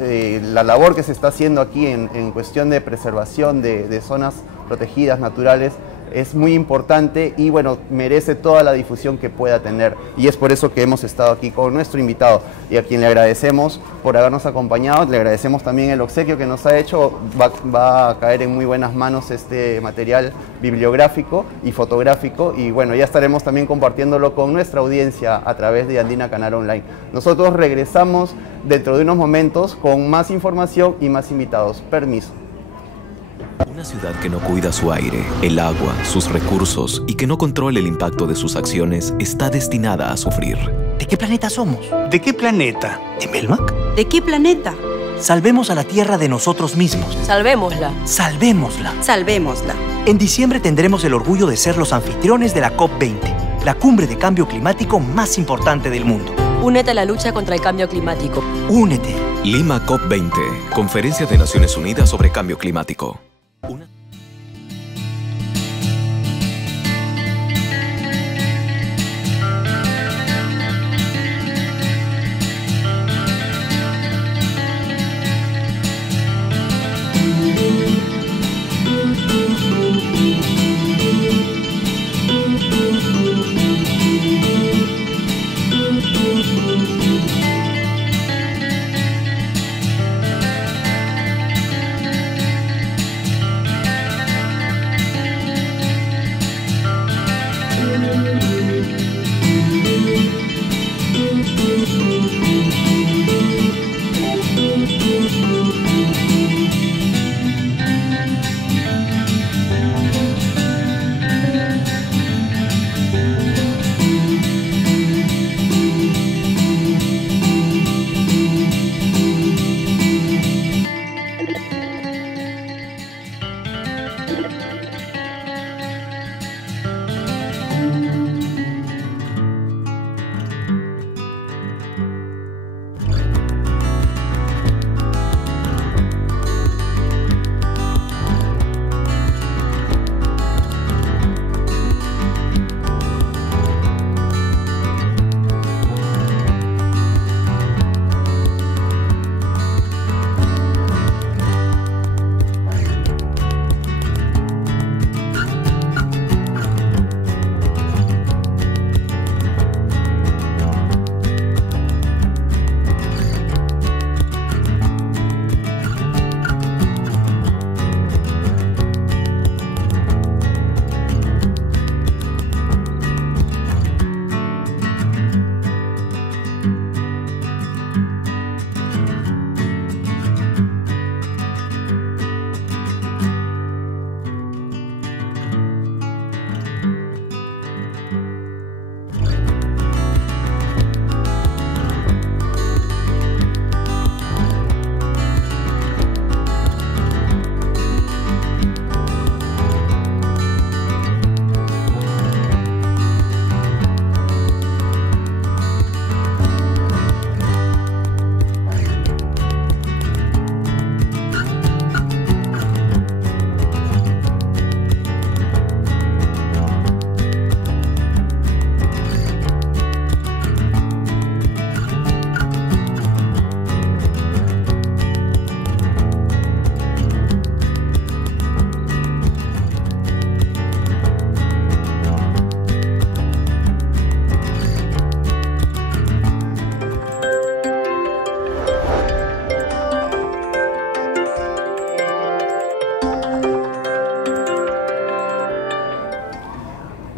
La labor que se está haciendo aquí en cuestión de preservación de zonas protegidas naturales es muy importante y bueno, merece toda la difusión que pueda tener, y es por eso que hemos estado aquí con nuestro invitado y a quien le agradecemos por habernos acompañado. Le agradecemos también el obsequio que nos ha hecho. Va a caer en muy buenas manos este material bibliográfico y fotográfico, y bueno, ya estaremos también compartiéndolo con nuestra audiencia a través de Andina Canal Online. Nosotros regresamos dentro de unos momentos con más información y más invitados. Permiso. Una ciudad que no cuida su aire, el agua, sus recursos y que no controla el impacto de sus acciones está destinada a sufrir. ¿De qué planeta somos? ¿De qué planeta? ¿De Melmac? ¿De qué planeta? Salvemos a la Tierra de nosotros mismos. Salvémosla. Salvémosla. Salvémosla. En diciembre tendremos el orgullo de ser los anfitriones de la COP20, la cumbre de cambio climático más importante del mundo. Únete a la lucha contra el cambio climático. Únete. Lima COP20, Conferencia de Naciones Unidas sobre Cambio Climático.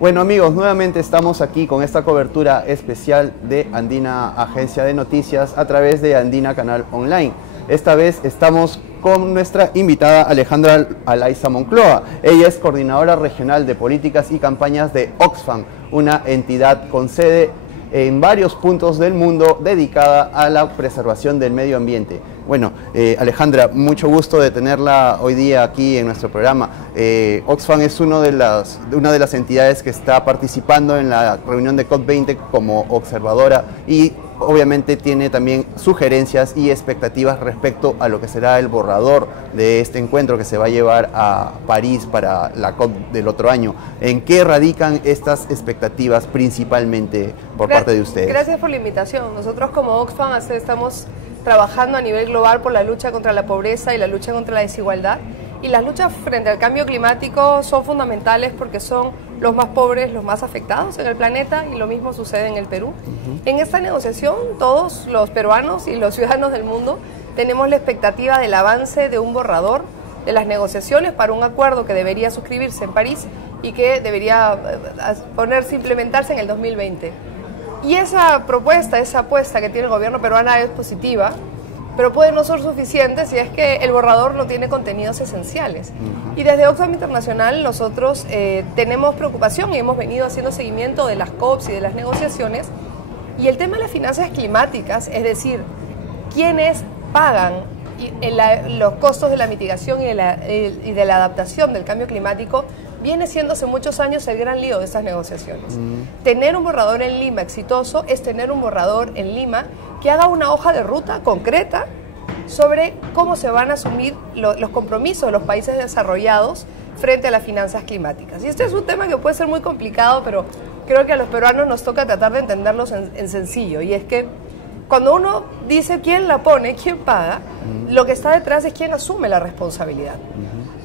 Bueno amigos, nuevamente estamos aquí con esta cobertura especial de Andina Agencia de Noticias a través de Andina Canal Online. Esta vez estamos con nuestra invitada Alejandra Alaiza Moncloa. Ella es coordinadora regional de políticas y campañas de Oxfam, una entidad con sede en varios puntos del mundo dedicada a la preservación del medio ambiente. Bueno, Alejandra, mucho gusto de tenerla hoy día aquí en nuestro programa. Oxfam es una de las entidades que está participando en la reunión de COP20 como observadora y obviamente tiene también sugerencias y expectativas respecto a lo que será el borrador de este encuentro que se va a llevar a París para la COP del otro año. ¿En qué radican estas expectativas principalmente por parte de ustedes? Gracias por la invitación. Nosotros como Oxfam estamos trabajando a nivel global por la lucha contra la pobreza y la lucha contra la desigualdad. Y las luchas frente al cambio climático son fundamentales porque son los más pobres, los más afectados en el planeta, y lo mismo sucede en el Perú. En esta negociación, todos los peruanos y los ciudadanos del mundo tenemos la expectativa del avance de un borrador de las negociaciones para un acuerdo que debería suscribirse en París y que debería implementarse en el 2020. Y esa propuesta, esa apuesta que tiene el gobierno peruano es positiva, pero puede no ser suficiente si es que el borrador no tiene contenidos esenciales. Y desde Oxfam Internacional nosotros tenemos preocupación y hemos venido haciendo seguimiento de las COPs y de las negociaciones. Y el tema de las finanzas climáticas, es decir, quiénes pagan los costos de la mitigación y de la adaptación del cambio climático, viene siendo hace muchos años el gran lío de estas negociaciones. Tener un borrador en Lima exitoso es tener un borrador en Lima que haga una hoja de ruta concreta sobre cómo se van a asumir los compromisos de los países desarrollados frente a las finanzas climáticas. Y este es un tema que puede ser muy complicado, pero creo que a los peruanos nos toca tratar de entenderlo en sencillo. Y es que cuando uno dice quién la pone, quién paga, lo que está detrás es quién asume la responsabilidad.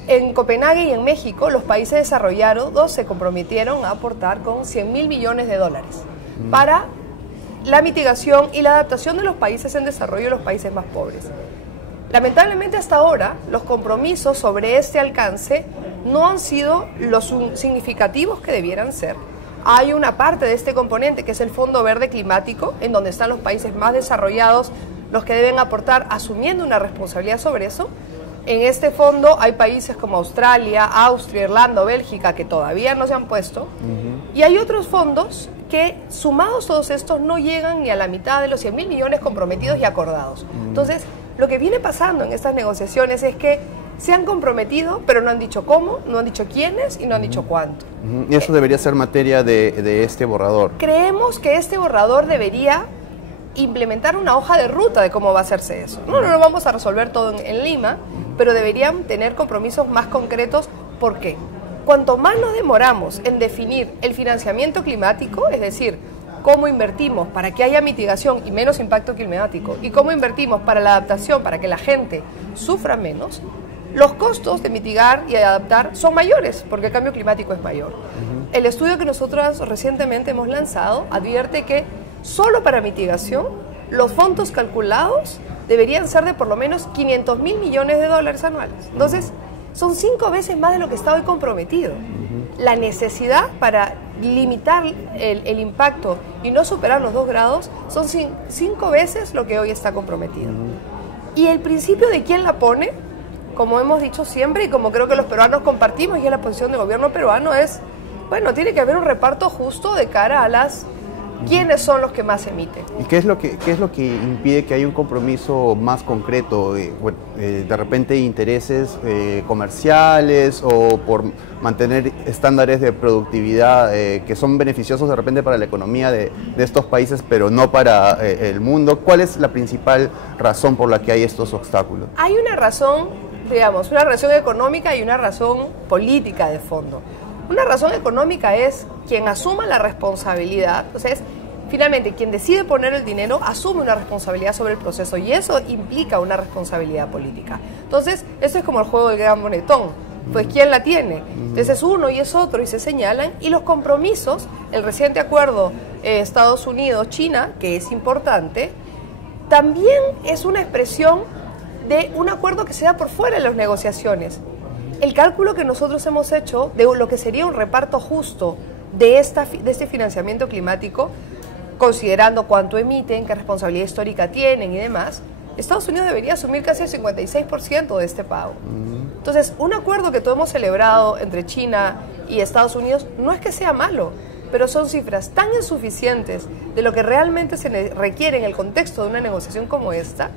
En Copenhague y en México, los países desarrollados se comprometieron a aportar con 100.000 millones de dólares para la mitigación y la adaptación de los países en desarrollo y los países más pobres. Lamentablemente hasta ahora los compromisos sobre este alcance no han sido los significativos que debieran ser. Hay una parte de este componente que es el Fondo Verde Climático, en donde están los países más desarrollados los que deben aportar asumiendo una responsabilidad sobre eso. En este fondo hay países como Australia, Austria, Irlanda, Bélgica que todavía no se han puesto. Y hay otros fondos que, sumados todos estos, no llegan ni a la mitad de los 100.000 millones comprometidos y acordados. Entonces, lo que viene pasando en estas negociaciones es que se han comprometido, pero no han dicho cómo, no han dicho quiénes y no han dicho cuánto. Y eso debería ser materia de este borrador. Creemos que este borrador debería implementar una hoja de ruta de cómo va a hacerse eso. No lo vamos a resolver todo en Lima, pero deberían tener compromisos más concretos. ¿Por qué? Cuanto más nos demoramos en definir el financiamiento climático, es decir, cómo invertimos para que haya mitigación y menos impacto climático, y cómo invertimos para la adaptación, para que la gente sufra menos, los costos de mitigar y de adaptar son mayores, porque el cambio climático es mayor. El estudio que nosotros recientemente hemos lanzado advierte que solo para mitigación los fondos calculados deberían ser de por lo menos 500.000 millones de dólares anuales. Entonces, son 5 veces más de lo que está hoy comprometido. La necesidad para limitar el impacto y no superar los 2 grados son 5 veces lo que hoy está comprometido. Y el principio de quién la pone, como hemos dicho siempre y como creo que los peruanos compartimos, y es la posición del gobierno peruano, es, bueno, tiene que haber un reparto justo de cara a las quiénes son los que más emiten. ¿Y qué es lo que impide que haya un compromiso más concreto? De repente intereses comerciales o por mantener estándares de productividad que son beneficiosos de repente para la economía de estos países, pero no para el mundo. ¿Cuál es la principal razón por la que hay estos obstáculos? Hay una razón, digamos, una razón económica y una razón política de fondo. Una razón económica es quien asuma la responsabilidad, o sea, es finalmente quien decide poner el dinero asume una responsabilidad sobre el proceso, y eso implica una responsabilidad política. Entonces, esto es como el juego del gran bonetón, pues ¿quién la tiene? Entonces es uno y es otro y se señalan, y los compromisos, el reciente acuerdo Estados Unidos-China, que es importante, también es una expresión de un acuerdo que se da por fuera de las negociaciones. El cálculo que nosotros hemos hecho de lo que sería un reparto justo de este financiamiento climático, considerando cuánto emiten, qué responsabilidad histórica tienen y demás, Estados Unidos debería asumir casi el 56% de este pago. Entonces, un acuerdo que todos hemos celebrado entre China y Estados Unidos no es que sea malo, pero son cifras tan insuficientes de lo que realmente se requiere en el contexto de una negociación como esta,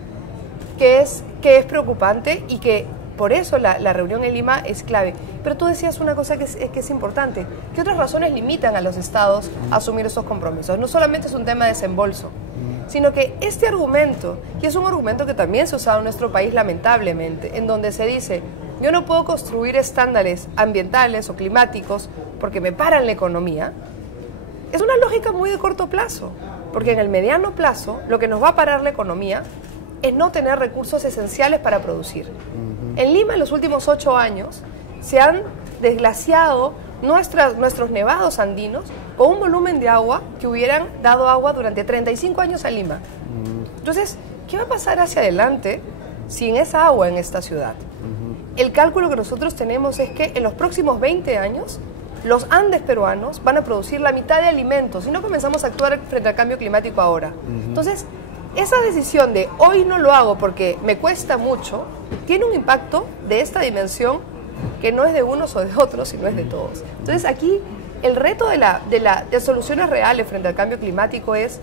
que es preocupante y que por eso la reunión en Lima es clave. Pero tú decías una cosa que es importante, ¿qué otras razones limitan a los estados a asumir esos compromisos? No solamente es un tema de desembolso, sino que este argumento, y es un argumento que también se ha usado en nuestro país lamentablemente, en donde se dice, yo no puedo construir estándares ambientales o climáticos porque me paran la economía, es una lógica muy de corto plazo, porque en el mediano plazo lo que nos va a parar la economía es no tener recursos esenciales para producir. En Lima en los últimos 8 años se han desglaciado nuestros nevados andinos con un volumen de agua que hubieran dado agua durante 35 años a Lima. Entonces, ¿qué va a pasar hacia adelante sin esa agua en esta ciudad? El cálculo que nosotros tenemos es que en los próximos 20 años los Andes peruanos van a producir la mitad de alimentos si no comenzamos a actuar frente al cambio climático ahora. Entonces, esa decisión de hoy no lo hago porque me cuesta mucho, tiene un impacto de esta dimensión que no es de unos o de otros, sino es de todos. Entonces aquí el reto de soluciones reales frente al cambio climático es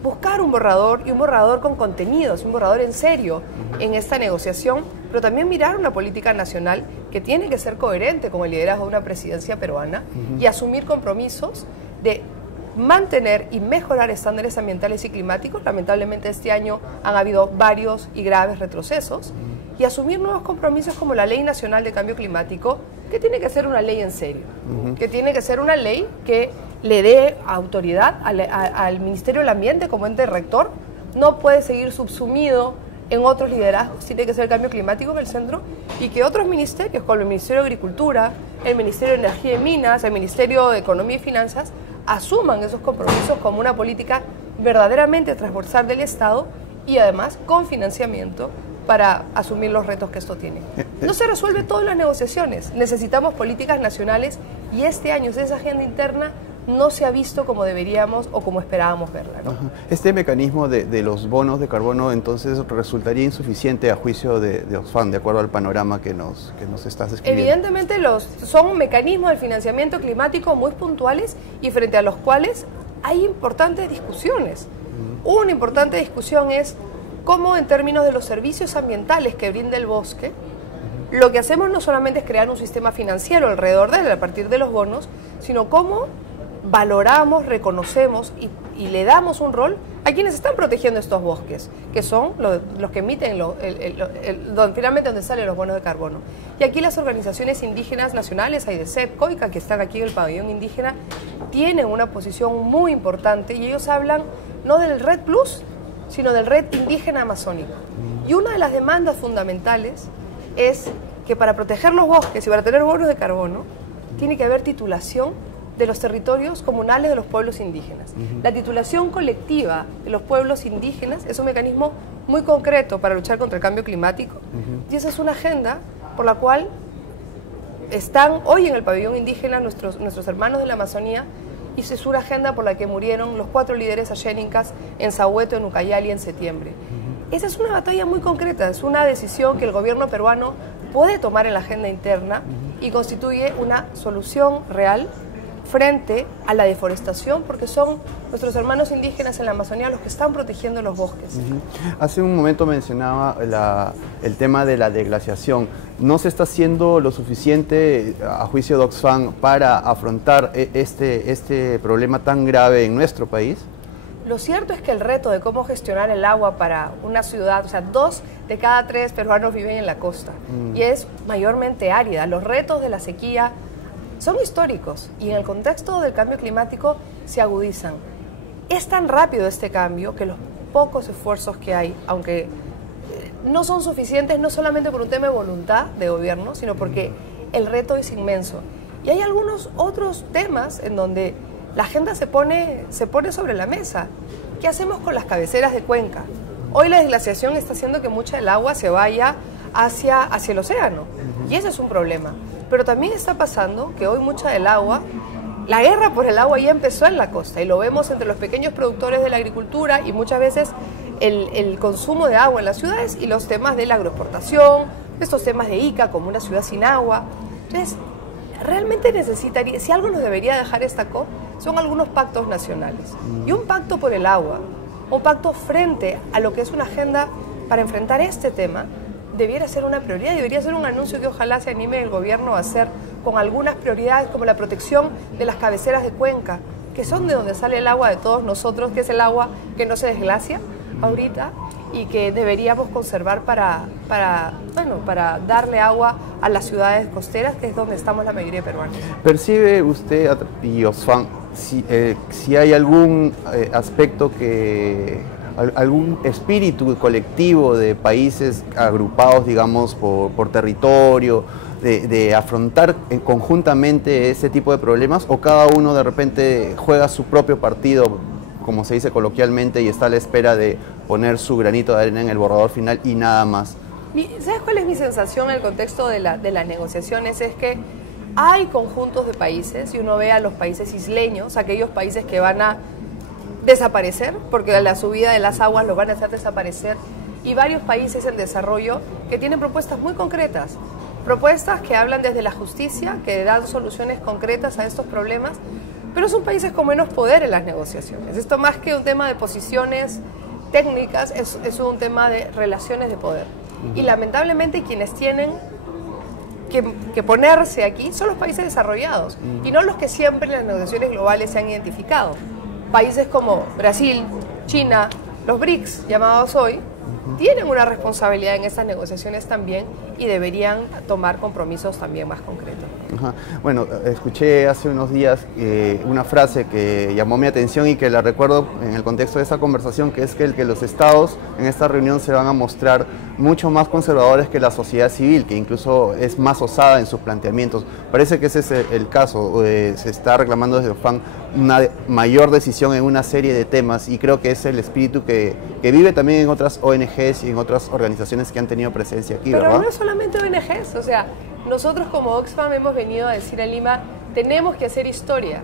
buscar un borrador, y un borrador con contenidos, un borrador en serio en esta negociación, pero también mirar una política nacional que tiene que ser coherente con el liderazgo de una presidencia peruana y asumir compromisos de mantener y mejorar estándares ambientales y climáticos. Lamentablemente este año han habido varios y graves retrocesos, y asumir nuevos compromisos como la Ley Nacional de Cambio Climático, que tiene que ser una ley en serio, que tiene que ser una ley que le dé autoridad al Ministerio del Ambiente como ente rector. No puede seguir subsumido en otros liderazgos, tiene que ser el cambio climático en el centro, y que otros ministerios, como el Ministerio de Agricultura, el Ministerio de Energía y Minas, el Ministerio de Economía y Finanzas, asuman esos compromisos como una política verdaderamente transversal del Estado y además con financiamiento para asumir los retos que esto tiene. No se resuelve todo en las negociaciones, necesitamos políticas nacionales, y este año esa agenda interna no se ha visto como deberíamos o como esperábamos verla, ¿no? Este mecanismo de los bonos de carbono entonces resultaría insuficiente a juicio de Oxfam, de acuerdo al panorama que nos estás describiendo. Evidentemente son mecanismos de financiamiento climático muy puntuales y frente a los cuales hay importantes discusiones. Una importante discusión es cómo, en términos de los servicios ambientales que brinda el bosque, lo que hacemos no solamente es crear un sistema financiero alrededor de él a partir de los bonos, sino cómo valoramos, reconocemos y le damos un rol a quienes están protegiendo estos bosques, que son los que emiten, finalmente donde salen los bonos de carbono. Y aquí las organizaciones indígenas nacionales, AIDESEP, COICA, que están aquí en el pabellón indígena, tienen una posición muy importante, y ellos hablan no del REDD Plus, sino del Red Indígena Amazónico. Y una de las demandas fundamentales es que para proteger los bosques y para tener bonos de carbono, tiene que haber titulación de los territorios comunales de los pueblos indígenas. La titulación colectiva de los pueblos indígenas es un mecanismo muy concreto para luchar contra el cambio climático, y esa es una agenda por la cual están hoy en el pabellón indígena nuestros hermanos de la Amazonía, y es una agenda por la que murieron los 4 líderes ayénicas en Sahueto, en Ucayali, en septiembre. Esa es una batalla muy concreta, es una decisión que el gobierno peruano puede tomar en la agenda interna y constituye una solución real frente a la deforestación, porque son nuestros hermanos indígenas en la Amazonía los que están protegiendo los bosques. Hace un momento mencionaba el tema de la deglaciación. ¿No se está haciendo lo suficiente, a juicio de Oxfam, para afrontar este problema tan grave en nuestro país? Lo cierto es que el reto de cómo gestionar el agua para una ciudad, o sea, 2 de cada 3 peruanos viven en la costa y es mayormente árida. Los retos de la sequía son históricos y en el contexto del cambio climático se agudizan. Es tan rápido este cambio que los pocos esfuerzos que hay, aunque no son suficientes, no solamente por un tema de voluntad de gobierno, sino porque el reto es inmenso. Y hay algunos otros temas en donde la agenda se pone sobre la mesa. ¿Qué hacemos con las cabeceras de cuenca? Hoy la desglaciación está haciendo que mucha del agua se vaya hacia el océano, y ese es un problema. Pero también está pasando que hoy mucha del agua La guerra por el agua ya empezó en la costa y lo vemos entre los pequeños productores de la agricultura y muchas veces el consumo de agua en las ciudades y los temas de la agroexportación, estos temas de Ica como una ciudad sin agua. Entonces, realmente necesitaría, si algo nos debería dejar esta COP, son algunos pactos nacionales. Y un pacto por el agua, un pacto frente a lo que es una agenda para enfrentar este tema, debiera ser una prioridad, debería ser un anuncio que ojalá se anime el gobierno a hacer con algunas prioridades como la protección de las cabeceras de cuenca, que son de donde sale el agua de todos nosotros, que es el agua que no se desglacia ahorita y que deberíamos conservar para darle agua a las ciudades costeras, que es donde estamos la mayoría de peruanos. ¿Percibe usted y Oxfam si hay algún aspecto algún espíritu colectivo de países agrupados, digamos, por territorio, de afrontar conjuntamente ese tipo de problemas, o cada uno de repente juega su propio partido, como se dice coloquialmente, y está a la espera de poner su granito de arena en el borrador final y nada más? ¿Sabes cuál es mi sensación en el contexto de las negociaciones? Es que hay conjuntos de países, y uno ve a los países isleños, aquellos países que van a desaparecer, porque la subida de las aguas los van a hacer desaparecer, y varios países en desarrollo que tienen propuestas muy concretas, propuestas que hablan desde la justicia, que dan soluciones concretas a estos problemas, pero son países con menos poder en las negociaciones. Esto, más que un tema de posiciones técnicas, es un tema de relaciones de poder. Y lamentablemente quienes tienen que ponerse aquí son los países desarrollados, y no los que siempre en las negociaciones globales se han identificado. Países como Brasil, China, los BRICS, llamados hoy, tienen una responsabilidad en estas negociaciones también y deberían tomar compromisos también más concretos. Ajá. Bueno, escuché hace unos días una frase que llamó mi atención y que la recuerdo en el contexto de esta conversación, que es que los estados en esta reunión se van a mostrar mucho más conservadores que la sociedad civil, que incluso es más osada en sus planteamientos. Parece que ese es el caso. Se está reclamando desde Oxfam una mayor decisión en una serie de temas, y creo que es el espíritu que vive también en otras ONGs y en otras organizaciones que han tenido presencia aquí, pero ¿verdad? No es solamente ONGs, o sea, nosotros como Oxfam hemos venido a decir en Lima, tenemos que hacer historia.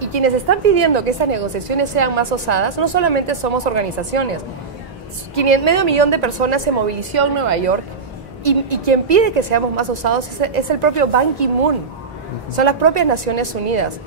Y quienes están pidiendo que estas negociaciones sean más osadas, no solamente somos organizaciones. Medio millón de personas se movilizó en Nueva York, y quien pide que seamos más osados es el propio Ban Ki-moon. Son las propias Naciones Unidas.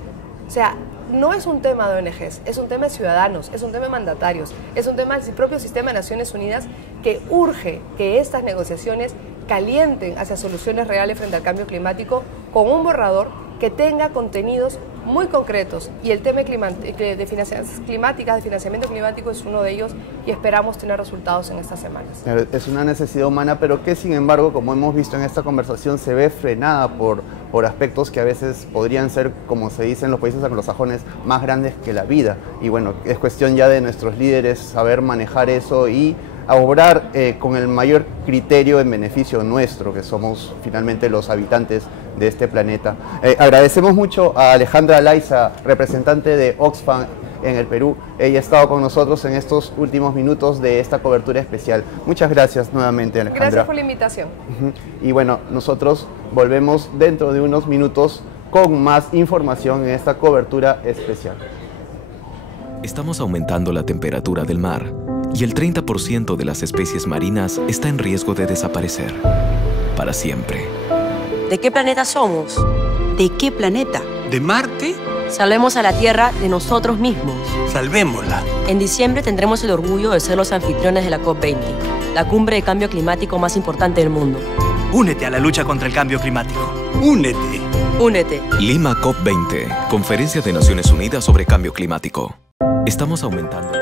O sea, no es un tema de ONGs, es un tema de ciudadanos, es un tema de mandatarios, es un tema del propio sistema de Naciones Unidas, que urge que estas negociaciones calienten hacia soluciones reales frente al cambio climático, con un borrador que tenga contenidos muy concretos, y el tema de financiamiento climático es uno de ellos, y esperamos tener resultados en estas semanas. Es una necesidad humana, pero que sin embargo, como hemos visto en esta conversación, se ve frenada por aspectos que a veces podrían ser, como se dice en los países anglosajones, más grandes que la vida. Y bueno, es cuestión ya de nuestros líderes saber manejar eso y a obrar con el mayor criterio en beneficio nuestro, que somos finalmente los habitantes de este planeta. Agradecemos mucho a Alejandra Laiza, representante de Oxfam en el Perú. Ella ha estado con nosotros en estos últimos minutos de esta cobertura especial. Muchas gracias nuevamente, Alejandra. Gracias por la invitación. Y bueno, nosotros volvemos dentro de unos minutos con más información en esta cobertura especial. Estamos aumentando la temperatura del mar, y el 30% de las especies marinas está en riesgo de desaparecer para siempre. ¿De qué planeta somos? ¿De qué planeta? ¿De Marte? Salvemos a la Tierra de nosotros mismos. Salvémosla. En diciembre tendremos el orgullo de ser los anfitriones de la COP20, la cumbre de cambio climático más importante del mundo. Únete a la lucha contra el cambio climático. Únete. Únete. Lima COP20, Conferencia de Naciones Unidas sobre Cambio Climático. Estamos aumentando.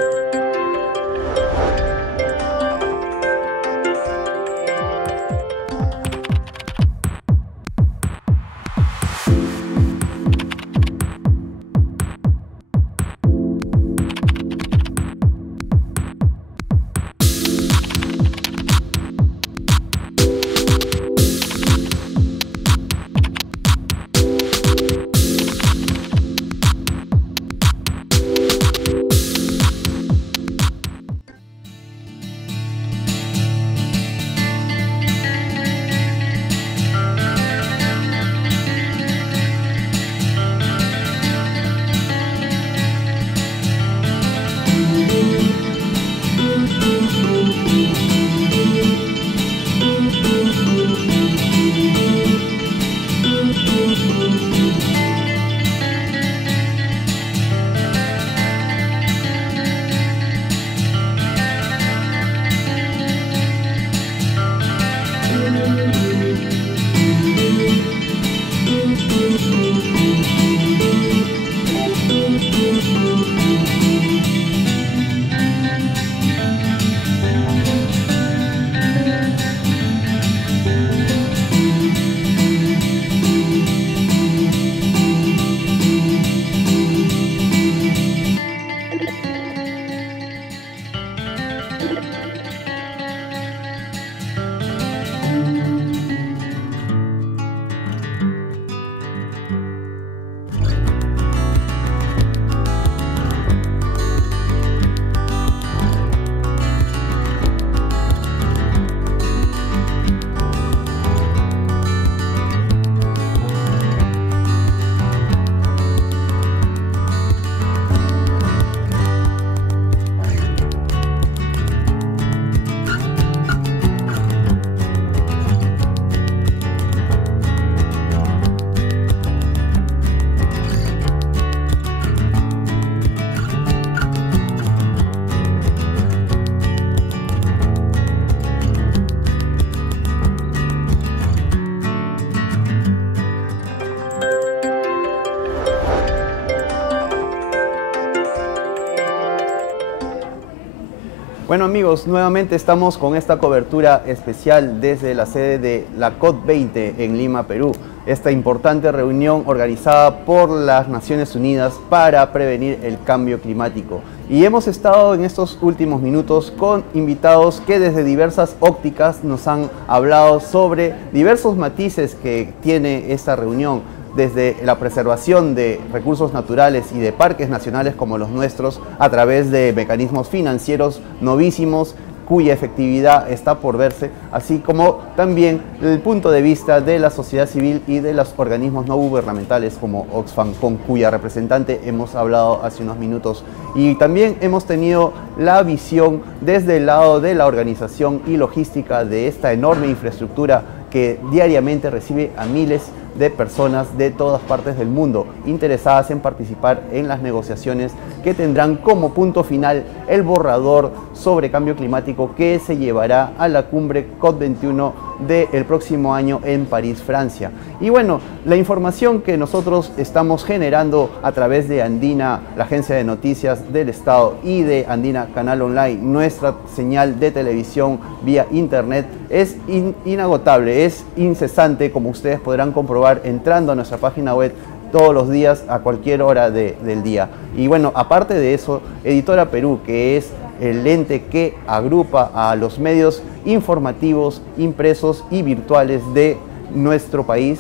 Bueno amigos, nuevamente estamos con esta cobertura especial desde la sede de la COP20 en Lima, Perú. Esta importante reunión organizada por las Naciones Unidas para prevenir el cambio climático. Y hemos estado en estos últimos minutos con invitados que desde diversas ópticas nos han hablado sobre diversos matices que tiene esta reunión, desde la preservación de recursos naturales y de parques nacionales como los nuestros a través de mecanismos financieros novísimos cuya efectividad está por verse, así como también el punto de vista de la sociedad civil y de los organismos no gubernamentales como Oxfam, con cuya representante hemos hablado hace unos minutos. Y también hemos tenido la visión desde el lado de la organización y logística de esta enorme infraestructura que diariamente recibe a miles de personas de todas partes del mundo interesadas en participar en las negociaciones que tendrán como punto final el borrador sobre cambio climático que se llevará a la cumbre COP21 del próximo año en París, Francia. Y bueno, la información que nosotros estamos generando a través de Andina, la agencia de noticias del Estado, y de Andina Canal Online, nuestra señal de televisión vía internet, es inagotable, es incesante, como ustedes podrán comprobar entrando a nuestra página web todos los días a cualquier hora del día. Y bueno, aparte de eso, Editora Perú, que es el ente que agrupa a los medios informativos, impresos y virtuales de nuestro país,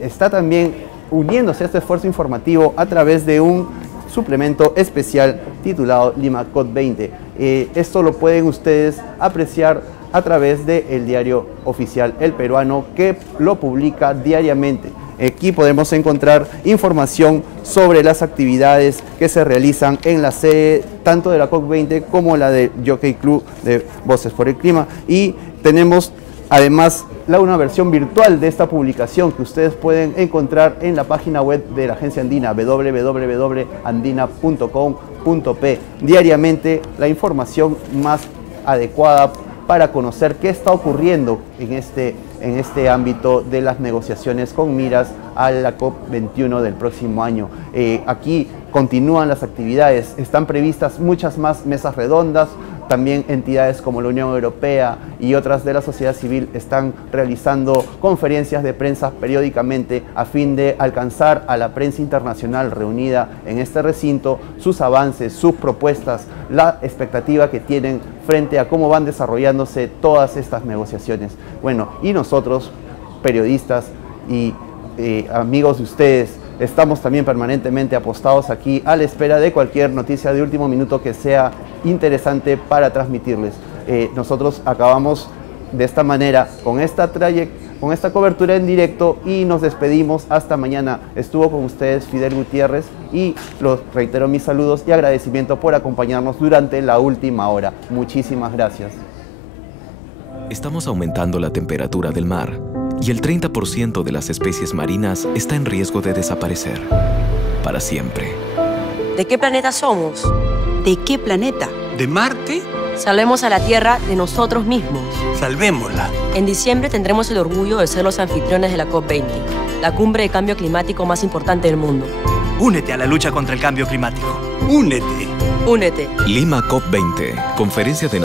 está también uniéndose a este esfuerzo informativo a través de un suplemento especial titulado Lima COP20. Esto lo pueden ustedes apreciar a través del diario oficial El Peruano, que lo publica diariamente. Aquí podemos encontrar información sobre las actividades que se realizan en la sede tanto de la COP20 como la de Jockey Club de Voces por el Clima. Y tenemos además una versión virtual de esta publicación que ustedes pueden encontrar en la página web de la agencia andina, www.andina.com.p. Diariamente la información más adecuada para conocer qué está ocurriendo en este ámbito de las negociaciones con miras a la COP21 del próximo año. Aquí continúan las actividades, están previstas muchas más mesas redondas, también entidades como la Unión Europea y otras de la sociedad civil están realizando conferencias de prensa periódicamente a fin de alcanzar a la prensa internacional reunida en este recinto sus avances, sus propuestas, la expectativa que tienen frente a cómo van desarrollándose todas estas negociaciones. Bueno, y nosotros, periodistas y amigos de ustedes, estamos también permanentemente apostados aquí a la espera de cualquier noticia de último minuto que sea interesante para transmitirles. Nosotros acabamos de esta manera con esta cobertura en directo y nos despedimos hasta mañana. Estuvo con ustedes Fidel Gutiérrez y los reitero mis saludos y agradecimiento por acompañarnos durante la última hora. Muchísimas gracias. Estamos aumentando la temperatura del mar y el 30% de las especies marinas está en riesgo de desaparecer para siempre. ¿De qué planeta somos? ¿De qué planeta? ¿De Marte? Salvemos a la Tierra de nosotros mismos. Salvémosla. En diciembre tendremos el orgullo de ser los anfitriones de la COP20, la cumbre de cambio climático más importante del mundo. Únete a la lucha contra el cambio climático. Únete. Únete. Lima COP20, conferencia de